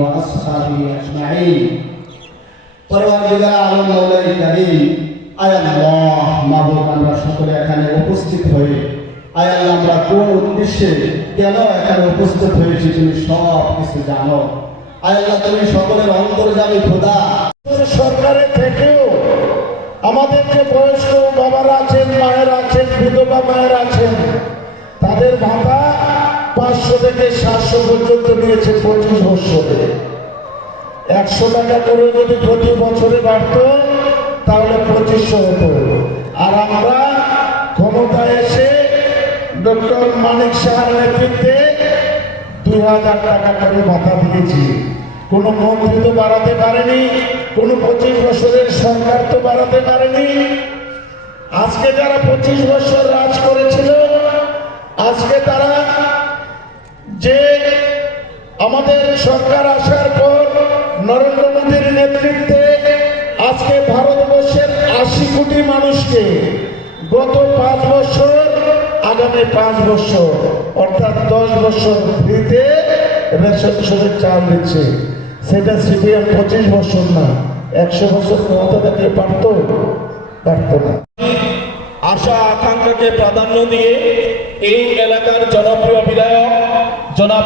وأصحابه أجمعين পরওয়ারদিগার আলম মৌলাই কারীম আয় আল্লাহ মাহবুব আমরা সকলে এখানে উপস্থিত হয়ে আয় আল্লাহ আমরা কোন উদ্দেশ্যে কেন এখানে উপস্থিত হয়েছি তুমি সব কিছু জানো আয় আল্লাহ তুমি সকলের অন্তর্জামী খোদা সরকারের থেকেও আমাদের যে বয়স্ক বাবারা আছেন মায়ের আছেন বিধবা মায়ের আছেন তাদের ভাতা পাঁচশো থেকে সাতশো পর্যন্ত নিয়েছে পঁচিশ বছরে একশো টাকা করে যদি প্রতি বছরে বাড়ত, তাহলে পঁচিশশো হতো। আর আমরা ক্ষমতায় এসে ডক্টর মানিক সাহার নেতৃত্বে দুই হাজার টাকা করে ভাতা দিয়েছি। কোনো মন্ত্রী তো বাড়াতে পারেনি, কোনো পঁচিশ বছরের সরকার তো বাড়াতে পারেনি। আজকে যারা পঁচিশ বছর রাজ করেছিল, আজকে তারা যে আমাদের সরকার আসার পর নরেন্দ্র মোদীর নেতৃত্বে আজকে ভারতবর্ষের আশি কোটি মানুষকে গত পাঁচ বছর, আগামী পাঁচ বছর, অর্থাৎ দশ বছর ফ্রিতে রেশন শোষের চাল দিচ্ছে। সেটা সিপিএম পঁচিশ বছর না, একশো বছর ক্ষমতা থাকলে পারত? পারত না। আশা আকাঙ্ক্ষাকে প্রাধান্য দিয়ে এই এলাকার জনপ্রিয় বিধায়ক জনাব